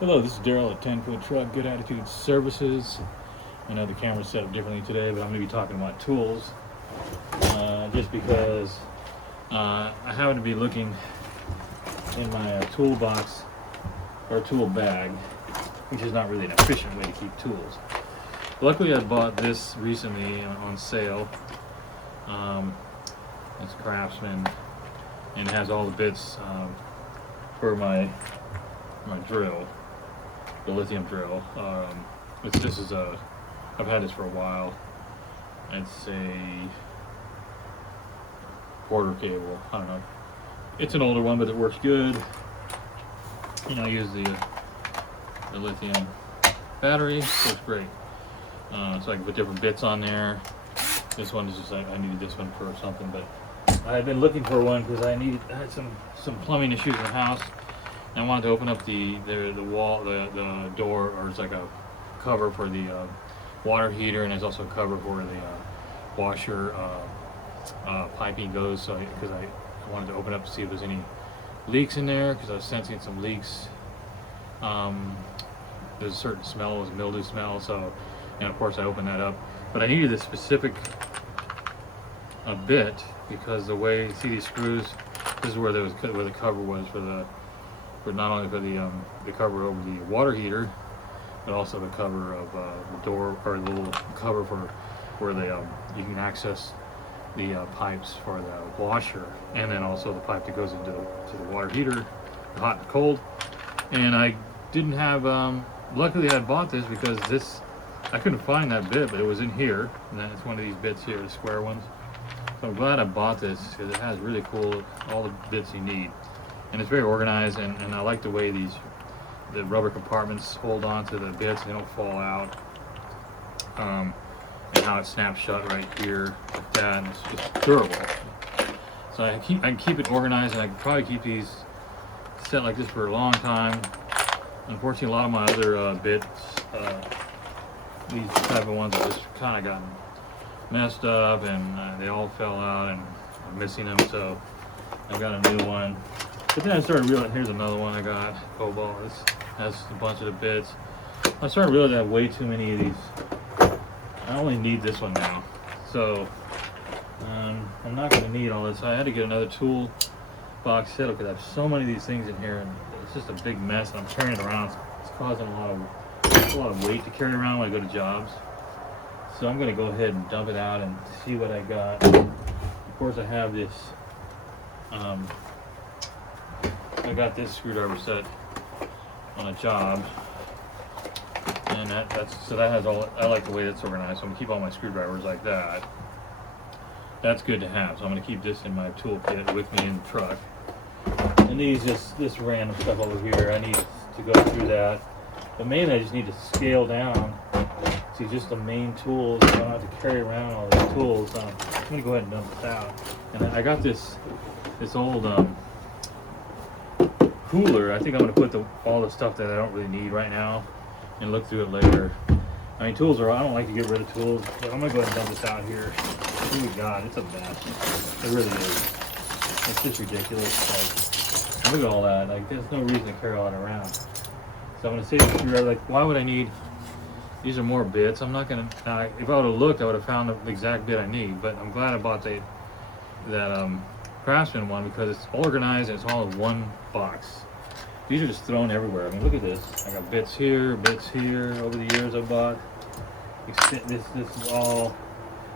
Hello, this is Daryl at 10 Foot Truck, Good Attitude Services. I know the camera's set up differently today, but I'm going to be talking about tools. Just because I happen to be looking in my toolbox or tool bag, which is not really an efficient way to keep tools. Luckily, I bought this recently on sale. It's Craftsman and it has all the bits for my drill, the lithium drill. I've had this for a while. It's a quarter cable. I don't know. It's an older one, but it works good. You know, I use the lithium battery. Works great. So I can put different bits on there. This one is just like I needed this one for something, but I had been looking for one because I had some plumbing issues in the house. And I wanted to open up the wall, the door, or it's like a cover for the water heater, and there's also a cover for the washer piping goes. So because I wanted to open up to see if there's any leaks in there, because I was sensing some leaks. There's a certain smell, it was a mildew smell. So, and of course I opened that up, but I needed a specific bit because the way, see these screws, this is where the cover was for not only for the cover over the water heater, but also the cover of the door, or the little cover for where you can access the pipes for the washer, and then also the pipe that goes into the water heater, the hot and cold. And I didn't have. Luckily, I had bought this because I couldn't find that bit, but it was in here, and then it's one of these bits here, the square ones. So I'm glad I bought this because it has really cool, all the bits you need. And it's very organized, and I like the way the rubber compartments hold on to the bits, they don't fall out. And how it snaps shut right here like that, and it's just durable. So I can keep it organized, and I can probably keep these set like this for a long time. Unfortunately, a lot of my other bits, these type of ones, have just kind of gotten messed up, and they all fell out, and I'm missing them. So I got a new one. But then I started realizing, here's another one I got, Cobalt. This has a bunch of the bits. I started realizing I have way too many of these. I only need this one now. So I'm not going to need all this. I had to get another tool box set up because I have so many of these things in here, and it's just a big mess, and I'm carrying it around. It's causing a lot of weight to carry around when I go to jobs. So I'm going to go ahead and dump it out and see what I got. Of course, I have this. I got this screwdriver set on a job, and that has all. I like the way that's organized, so I'm gonna keep all my screwdrivers like that. That's good to have. So I'm gonna keep this in my toolkit with me in the truck. And this random stuff over here, I need to go through that. But mainly, I just need to scale down to just the main tools. I don't have to carry around all these tools. I'm gonna go ahead and dump this out. And I got this old cooler. I think I'm going to put all the stuff that I don't really need right now and look through it later. I mean, I don't like to get rid of tools, but I'm going to go ahead and dump this out here. Oh my God, it's a mess. It really is. It's just ridiculous. Like, look at all that. Like, there's no reason to carry all that around. So I'm going to save the screwdriver. Like, why would I need, these are more bits. I'm not going to, if I would have looked, I would have found the exact bit I need, but I'm glad I bought that Craftsman one because it's organized and it's all in one box. These are just thrown everywhere. I mean, look at this. I got bits here over the years I bought. This is all,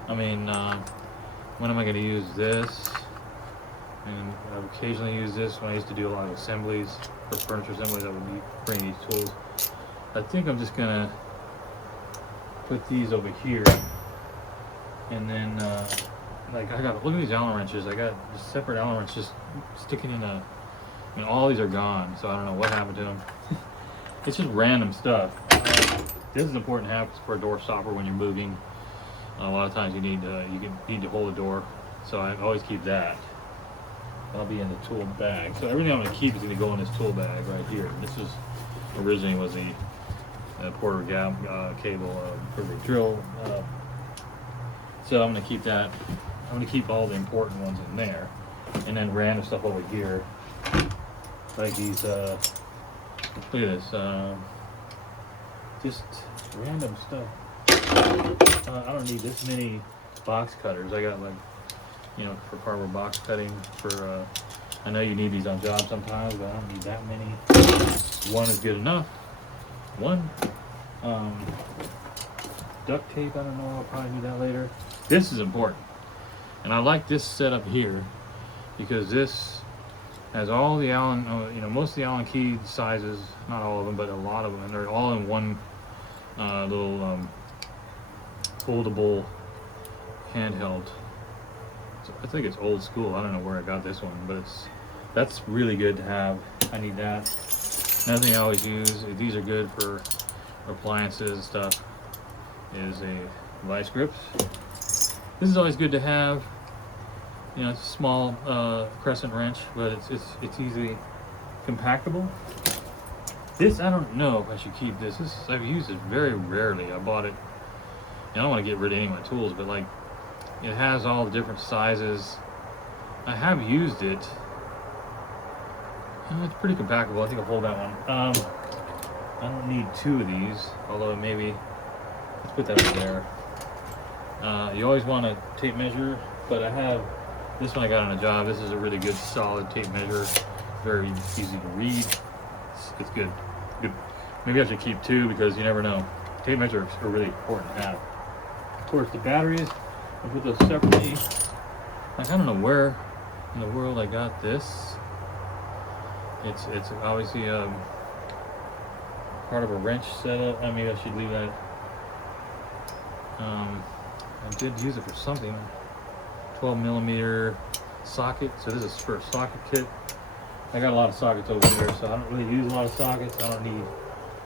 I mean, when am I going to use this? And I've occasionally used this when I used to do a lot of assemblies, for furniture assemblies. I would bring these tools. I think I'm just going to put these over here. And then, like, look at these Allen wrenches. I got separate Allen wrenches just sticking in I mean, all these are gone, so I don't know what happened to them. It's just random stuff. This is important to have for a door stopper when you're moving. A lot of times you need to hold the door, so I always keep that. That'll be in the tool bag. So everything I'm going to keep is going to go in this tool bag right here. This was originally was the quarter gap cable for the drill. So I'm going to keep that. I'm going to keep all the important ones in there, and then random stuff over here, like these Look at this. Just random stuff. I don't need this many box cutters. I got like, you know, for cardboard box cutting. For I know you need these on jobs sometimes, but I don't need that many. One is good enough. One. Duct tape. I don't know. I'll probably do that later. This is important, and I like this setup here because this has all the Allen, you know, most of the Allen key sizes, not all of them, but a lot of them, and they're all in one little foldable handheld. So I think it's old school. I don't know where I got this one, but that's really good to have. I need that. Another thing I always use, these are good for appliances and stuff, is a vice grips. This is always good to have. You know, it's a small crescent wrench, but it's easily compactable. This, I don't know if I should keep this. I've used it very rarely. I bought it, and I don't want to get rid of any of my tools, but like, it has all the different sizes. I have used it. It's pretty compactable. I think I'll hold that one. I don't need two of these, although maybe, let's put that over there. You always want a tape measure, but I have this one I got on a job. This is a really good solid tape measure, very easy to read. It's good. Good. Maybe I should keep two because you never know. Tape measures are really important to have. Of course, the batteries, I put those separately. Like, I don't know where in the world I got this. It's obviously part of a wrench setup. I mean, I should leave that. I did use it for something. 12mm socket. So this is for a socket kit. I got a lot of sockets over here, so I don't really use a lot of sockets. I don't need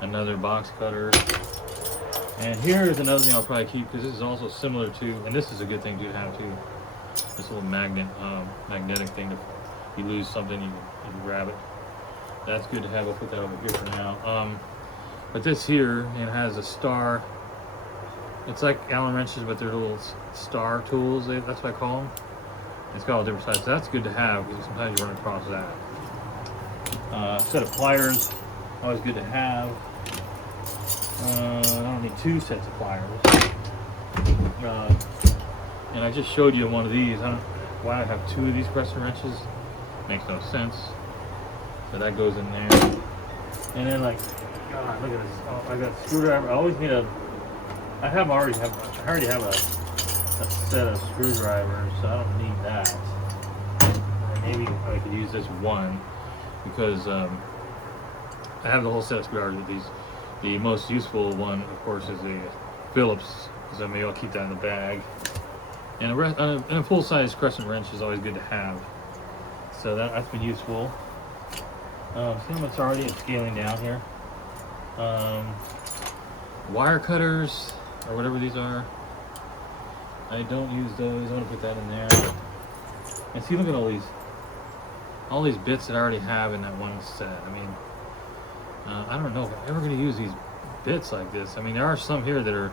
another box cutter. And here is another thing I'll probably keep, because this is also similar to, and this is a good thing to have too. This little magnetic thing. If you lose something, you can grab it. That's good to have. I'll put that over here for now. But this here, it has a star. It's like Allen wrenches, but they're little star tools. That's what I call them. It's got all different sizes. So that's good to have because sometimes you run across that. Set of pliers, always good to have. I don't need two sets of pliers. And I just showed you one of these. I don't know why I have two of these crescent wrenches. Makes no sense. So that goes in there. And then, like, God, look at this. Oh, I got a screwdriver. I always need a. I already have a set of screwdrivers, so I don't need that. Maybe I could use this one because I have the whole set of screwdrivers with these. The most useful one, of course, is a Phillips, so maybe I'll keep that in the bag. And a full-size crescent wrench is always good to have. So that's been useful. See how much already it's scaling down here. Wire cutters, or whatever these are. I don't use those. I'm gonna put that in there. And see, look at all these bits that I already have in that one set. I mean, I don't know if I'm ever gonna use these bits like this. I mean, there are some here that are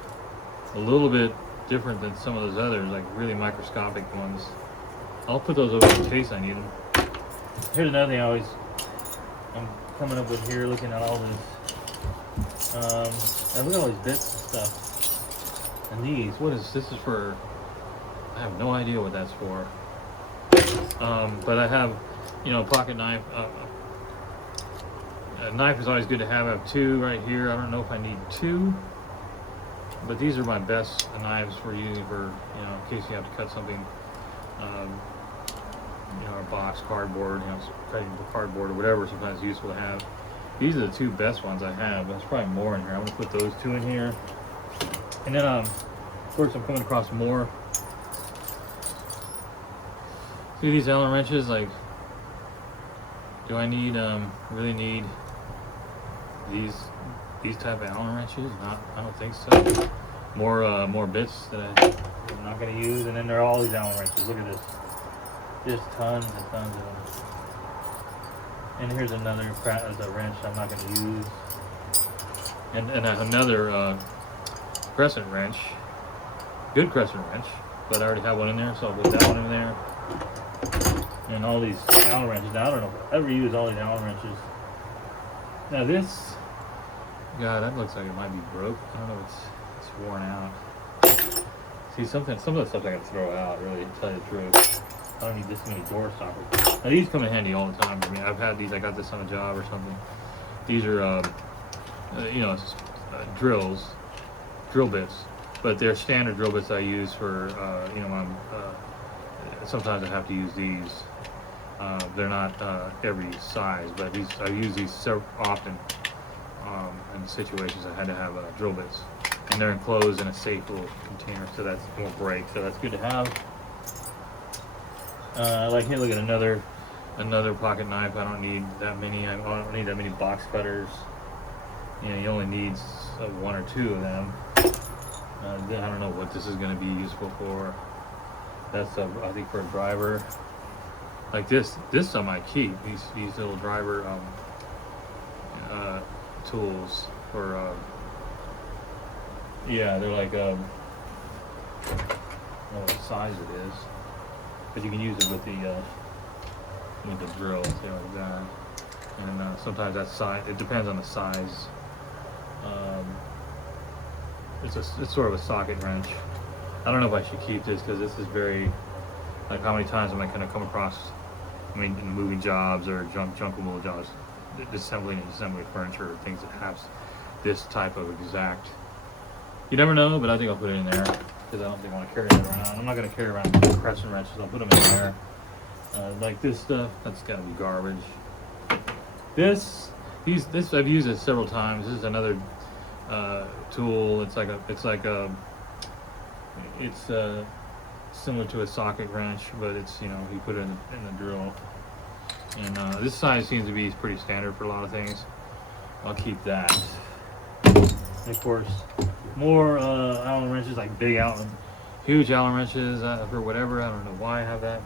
a little bit different than some of those others, like really microscopic ones. I'll put those over in case I need them. Here's another thing I'm coming up with here, looking at all this. And look at all these bits and stuff. And these, this is for, I have no idea what that's for. But I have, you know, a pocket knife. A knife is always good to have. I have two right here. I don't know if I need two. But these are my best knives for using for, you know, in case you have to cut something, you know, a box, cardboard, you know, cutting the cardboard or whatever. Sometimes it's useful to have. These are the two best ones I have. There's probably more in here. I'm gonna put those two in here, and then of course I'm coming across more. See these Allen wrenches? Like, do I need really need these type of Allen wrenches? Not, I don't think so. More bits that I'm not gonna use, and then there are all these Allen wrenches. Look at this, just tons and tons of them. And here's another wrench I'm not going to use, and another crescent wrench, good crescent wrench, but I already have one in there, so I'll put that one in there. And all these Allen wrenches. Now I don't know if I ever use all these Allen wrenches. Now this, God, that looks like it might be broke. I don't know, it's worn out. See, some of the stuff I gotta throw out, really, to tell you the truth. I don't need this many door stoppers. Now these come in handy all the time for me. I've had these, I got this on a job or something. These are, you know, drill bits, but they're standard drill bits I use for, you know, sometimes I have to use these. They're not every size, but I use these so often in situations I had to have drill bits. And they're enclosed in a safe little container, so that's won't break. So that's good to have. Like here, look at another pocket knife. I don't need that many. I don't need that many box cutters. You know, you only need one or two of them. I don't know what this is going to be useful for. That's I think for a driver. Like this I might keep. These little driver tools for. Yeah, they're like, I don't know what size it is, but you can use it with the drill, you know, like that. And sometimes that size, it depends on the size. It's sort of a socket wrench. I don't know if I should keep this because this is very, like, how many times am I going to come across, I mean, in moving jobs or junk removal jobs, assembling furniture, or things that have this type of exact. You never know, but I think I'll put it in there because I don't think I want to carry it around. I'm not going to carry around crescent wrenches. I'll put them in there. Like this stuff, that's got to be garbage. This I've used it several times. This is another tool. It's similar to a socket wrench, but it's, you know, you put it in the drill. And this size seems to be pretty standard for a lot of things. I'll keep that. And of course, more Allen wrenches, like huge Allen wrenches for whatever. I don't know why I have that.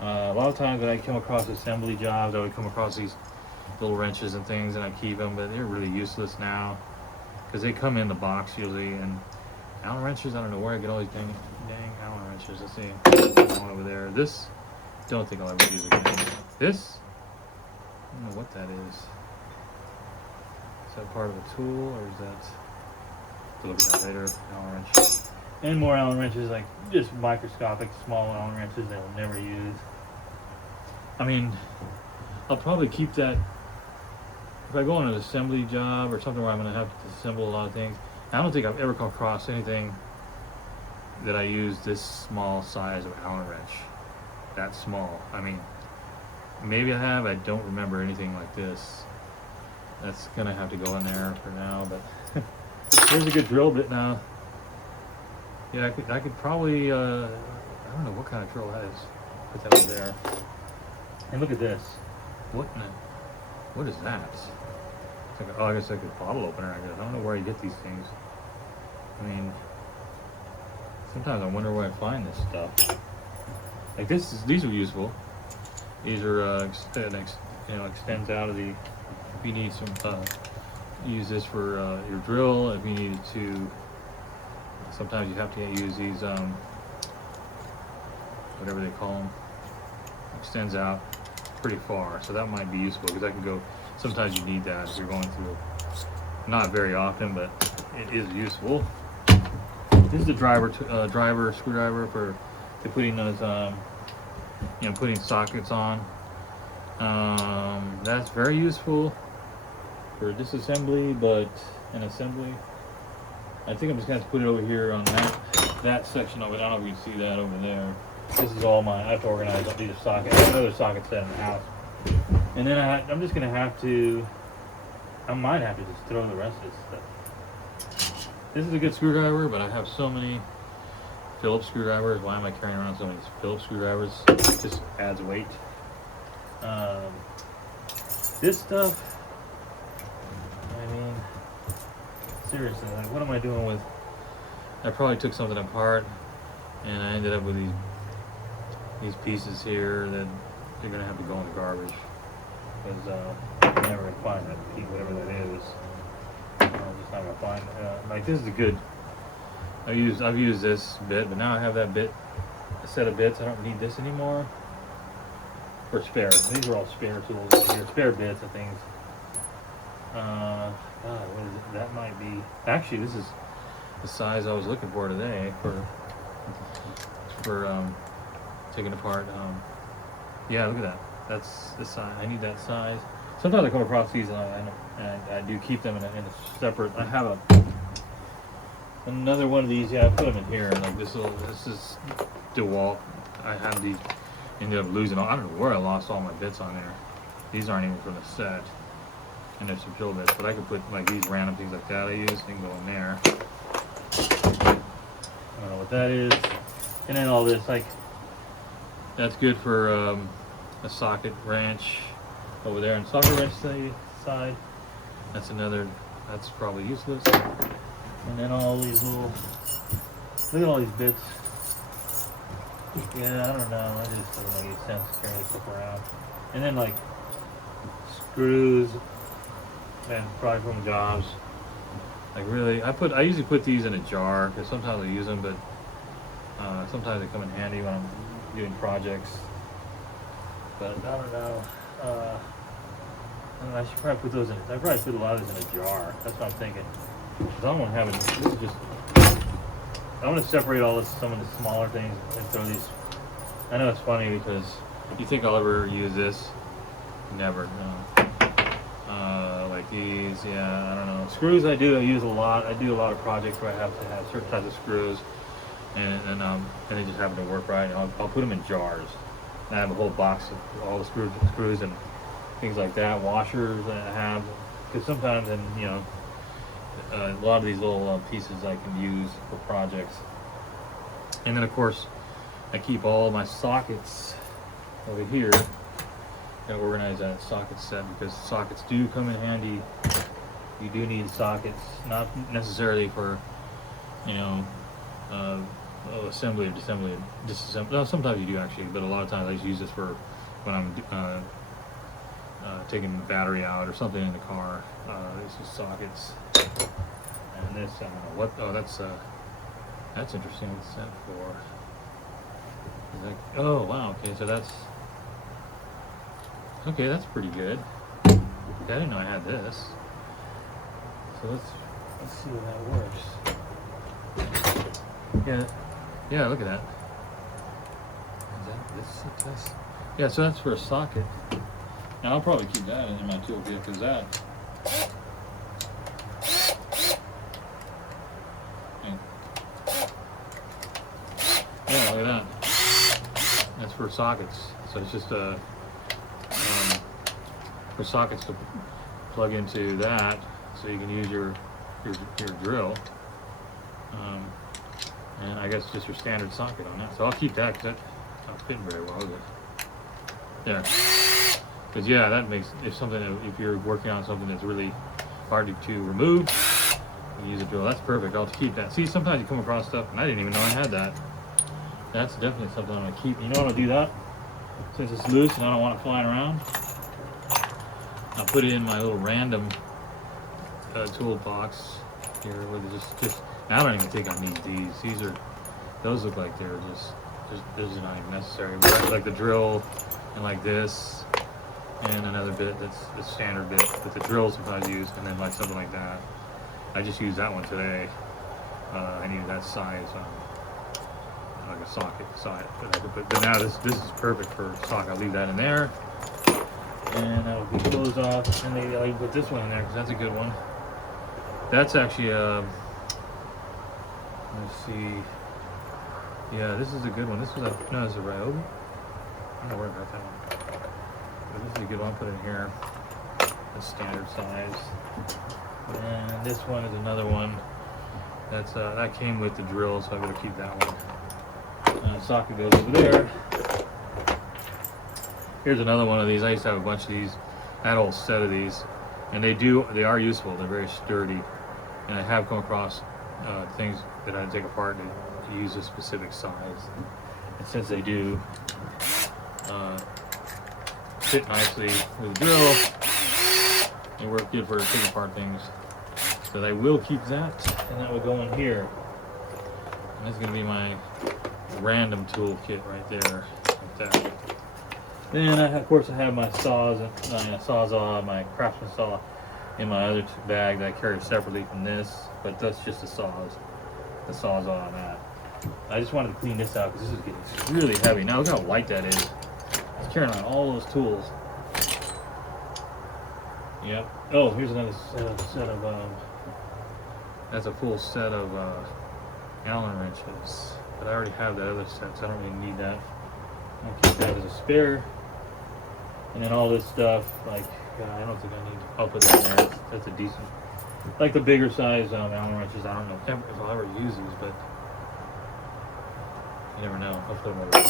A lot of times when I come across assembly jobs, I would come across these little wrenches and things, and I keep them, but they're really useless now because they come in the box usually. And Allen wrenches, I don't know where I get all these dang Allen wrenches. Let's see, one over there. This, don't think I'll ever use again. This, I don't know what that is. Is that part of a tool, or is that? To look at that later. Allen wrench. And more Allen wrenches, like just microscopic, small Allen wrenches that I'll never use. I mean, I'll probably keep that if I go on an assembly job or something where I'm going to have to assemble a lot of things. I don't think I've ever come across anything that I use this small size of Allen wrench. That small. I mean, maybe I have. I don't remember anything like this. That's going to have to go in there for now, but here's a good drill bit now. Yeah, I could probably, I don't know what kind of drill that is. Put that over there. And look at this. What is that? It's like I guess like a bottle opener, I guess. I don't know where you get these things. I mean, sometimes I wonder where I find this stuff. Like these are useful. These are, extends out of the, if you need some, use this for your drill. If you needed to, sometimes you have to use these, whatever they call them. Extends out pretty far, so that might be useful because I can go. Sometimes you need that if you're going through. Not very often, but it is useful. This is a driver screwdriver for putting those, putting sockets on. That's very useful for disassembly, but an assembly. I think I'm just going to put it over here on that section of it. I don't know if you can see that over there. This is all I have to organize all these sockets. I have another socket set in the house. And then I'm just going to have to, I might have to just throw the rest of this stuff. This is a good screwdriver, but I have so many Phillips screwdrivers. Why am I carrying around so many Phillips screwdrivers? It just adds weight. This stuff, I mean, seriously, like, what am I doing with? I probably took something apart, and I ended up with these pieces here that they're gonna have to go in the garbage because I'm never gonna find that piece, whatever that is. I'm just not gonna find. Like this is a good. I've used this bit, but now I have that bit, a set of bits. I don't need this anymore. For spare. These are all spare tools right here, spare bits and things. What is it? That might be. Actually, this is the size I was looking for today for taking apart. Yeah, look at that. That's the size. I need that size. Sometimes I come across these and I do keep them in a separate. I have another one of these. Yeah, I put them in here. Like this is DeWalt. I had these. Ended up losing all. I don't know where I lost all my bits on there. These aren't even from the set. And there's some drill bits, but I could put like these random things like that I use. They can go in there. I don't know what that is. And then all this, like, that's good for a socket wrench over there. And socket wrench side, that's another. That's probably useless. And then all these little. Look at all these bits. Yeah, I don't know. It just doesn't make any sense carrying this stuff around. And then like screws and probably from jobs. Like really, I usually put these in a jar because sometimes I use them, but sometimes they come in handy when I'm doing projects. But I don't know. I should probably put those in. I probably put a lot of these in a jar. That's what I'm thinking. Because I don't want to have it. This is just. I want to separate all this, some of the smaller things, and throw these. I know it's funny because you think I'll ever use this. Never, no. Like these, yeah, I don't know. Screws I use a lot. I do a lot of projects where I have to have certain types of screws, and they just happen to work right. And I'll put them in jars. And I have a whole box of all the screws and things like that. Washers that I have, because sometimes, and you know, a lot of these little pieces I can use for projects. And then of course, I keep all my sockets over here. I organize that socket set because sockets do come in handy. You do need sockets, not necessarily for, you know, assembly or disassembly. No, sometimes you do actually, but a lot of times I just use this for when I'm taking the battery out or something in the car. This is sockets. And this, I don't know what. Oh, that's interesting. What's that for? Is that, oh wow. Okay, so that's okay. That's pretty good. Okay, I didn't know I had this. So let's see how that works. Yeah. Look at that. Is that this? Yeah. So that's for a socket. And I'll probably keep that in my toolkit because that. Yeah, look at that. That's for sockets. So it's just for sockets to plug into that, so you can use your drill. And I guess just your standard socket on that. So I'll keep that because that's not fitting very well, is it? Yeah. Because yeah, that makes if you're working on something that's really hard to remove, you use a drill. That's perfect. I'll keep that. See, sometimes you come across stuff and I didn't even know I had that. That's definitely something I'm gonna keep. You know what I'll do that? Since it's loose and I don't want it flying around, I'll put it in my little random toolbox here where they just I don't even think I need these. Those look like they're just those are not even necessary. But like the drill and like this and another bit that's the standard bit that the drills sometimes use, and then like something like that. I just used that one today. I needed that size. Like a socket side, but now this is perfect for socket. I'll leave that in there, and I'll be closed off, and I'll put this one in there because that's a good one. That's actually let's see, yeah, this is a good one. This is a Ryobi. I'm not worried about that one, but this is a good one. I'll put it in here. The standard size, and this one is another one. That's that came with the drill, so I better keep that one. Socket goes over there. Here's another one of these. I used to have a bunch of these. I had a whole set of these, and they are useful. They're very sturdy, and I have come across things that I take apart to use a specific size. And since they do fit nicely with the drill, they work good for taking apart things. So I will keep that, and that will go in here. And that's going to be my random toolkit right there, like that. Then of course I have my saws, my Sawzall, my Craftsman saw, in my other bag that I carry separately from this, but that's just the saws. The sawzall I'm at. I just wanted to clean this out because this is getting really heavy. Now look how light that is. It's carrying on all those tools. Yep. Oh, here's another set of, that's a full set of Allen wrenches. But I already have that other set, so I don't really need that. I'll keep that as a spare. And then all this stuff, like, I don't think I need, I'll put that in there. That's a decent, like the bigger size Allen wrenches. I don't know if I'll ever use these, but you never know. I'll put them over there.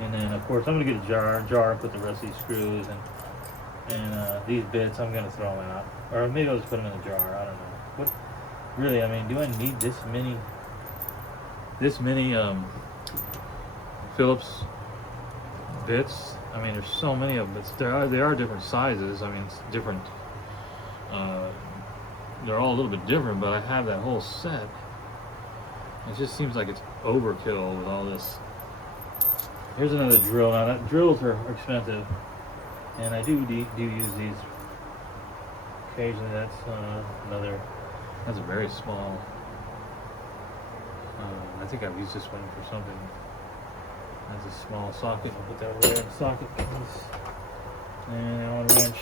And then, of course, I'm going to get a jar and put the rest of these screws and these bits I'm going to throw them out. Or maybe I'll just put them in the jar. I don't know. What, really, I mean, do I need this many Phillips bits? I mean, there's so many of them, but they are different sizes. I mean, it's different. They're all a little bit different, but I have that whole set. It just seems like it's overkill with all this. Here's another drill. Now, that drills are expensive, and I do use these occasionally. That's another. That's a very small. I think I've used this one for something. That's a small socket. I'll put that over there in the socket case. And Allen wrench.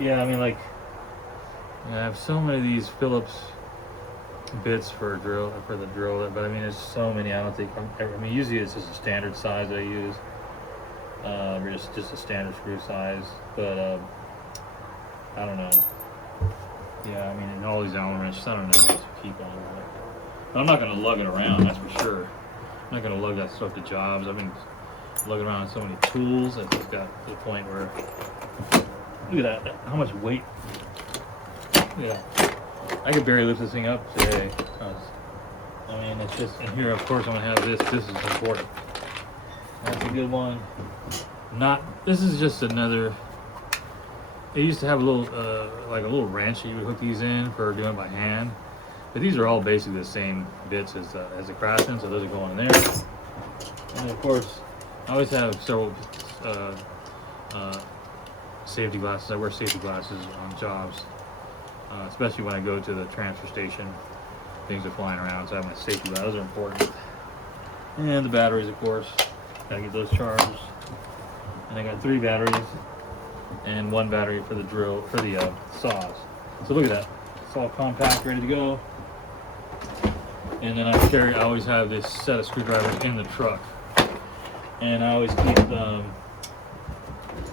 Yeah, I mean, like, I have so many of these Phillips bits for the drill, but I mean, there's so many. I don't think. I mean, usually it's just a standard size that I use, or just a standard screw size. But I don't know. Yeah, I mean, in all these Allen wrenches, I don't know what to keep on. But I'm not going to lug it around. That's for sure. I'm not going to lug that stuff to jobs. I've been lugging around so many tools that it's got to the point where, look at that, how much weight. Yeah, I could barely lift this thing up today. I mean, it's just, and here, of course, I'm going to have this. This is important. That's a good one. This is just another, it used to have a little, like a little wrench that you would hook these in for doing it by hand. But these are all basically the same bits as the Craftsman, so those are going in there. And of course, I always have several safety glasses. I wear safety glasses on jobs, especially when I go to the transfer station. Things are flying around, so I have my safety glasses. Those are important. And the batteries, of course. Gotta get those charged. And I got 3 batteries and 1 battery for the drill, for the saws. So look at that. It's all compact, ready to go. And then I always have this set of screwdrivers in the truck. And I always keep,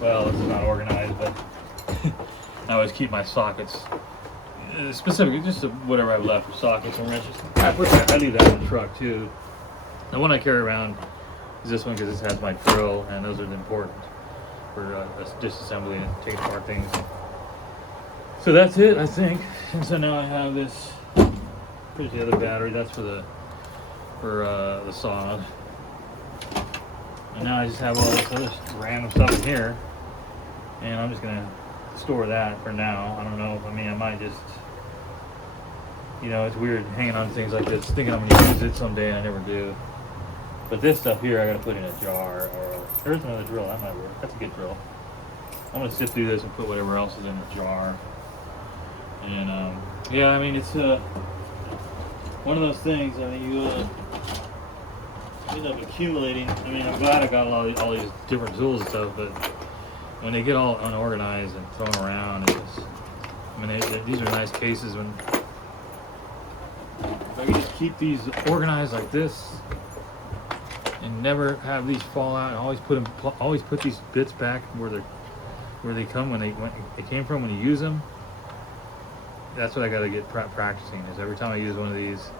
well, it's not organized, but I always keep my sockets, specifically just whatever I've left for sockets and wrenches. I leave that in the truck too. The one I carry around is this one because this has my drill, and those are important for disassembly and taking apart things. So that's it, I think. And so now I have this. Here's the other battery. That's for the saw. And now I just have all this other random stuff in here, and I'm just gonna store that for now. I don't know. I mean, I might just, you know, it's weird hanging on to things like this, thinking I'm gonna use it someday, and I never do. But this stuff here, I gotta put in a jar, or there's another drill. That might work. That's a good drill. I'm gonna sift through this and put whatever else is in the jar. And yeah, I mean, it's one of those things. I mean, you end up accumulating. I mean, I'm glad I got all these different tools and stuff, but when they get all unorganized and thrown around, it's just, I mean, these are nice cases. When if I could just keep these organized like this and never have these fall out, and always put these bits back where they come when they came from when you use them. That's what I got to get practicing. Is every time I use one of these,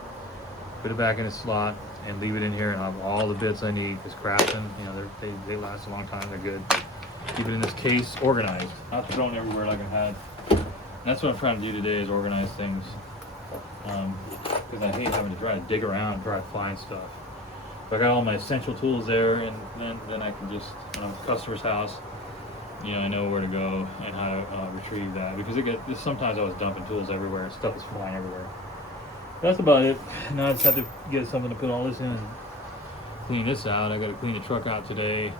put it back in a slot and leave it in here, and I have all the bits I need. Because Craftsman, you know, they last a long time. They're good. Keep it in this case, organized, not thrown everywhere like I had. And that's what I'm trying to do today, is organize things. Because I hate having to try to dig around and try to find stuff. But I got all my essential tools there, and then I can just, when I'm at the customer's house, you know, I know where to go and how to retrieve that, because sometimes I was dumping tools everywhere, stuff is flying everywhere. That's about it. Now I just have to get something to put all this in and clean this out. I got to clean the truck out today,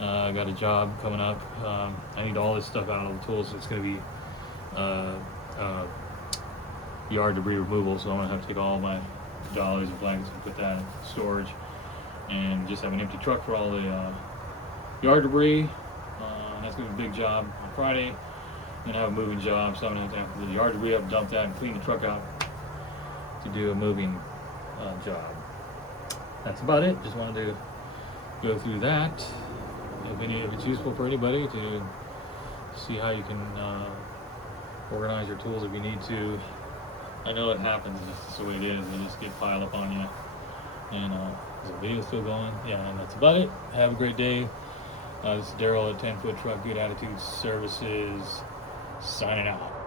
I got a job coming up. I need all this stuff out of the tools. It's going to be uh, uh, yard debris removal, so I'm going to have to take all my dollies and blankets and put that in storage, and just have an empty truck for all the yard debris. And that's going to be a big job on Friday. I'm going to have a moving job, so I'm going to have the yard debris up, dump that, and clean the truck out to do a moving job. That's about it. Just wanted to go through that. If it's useful for anybody to see how you can organize your tools if you need to. I know it happens. It's just the way it is. They just get piled up on you. And is the video still going? Yeah, and that's about it. Have a great day. This is Daryl at 10 Foot Truck Good Attitude Services, signing out.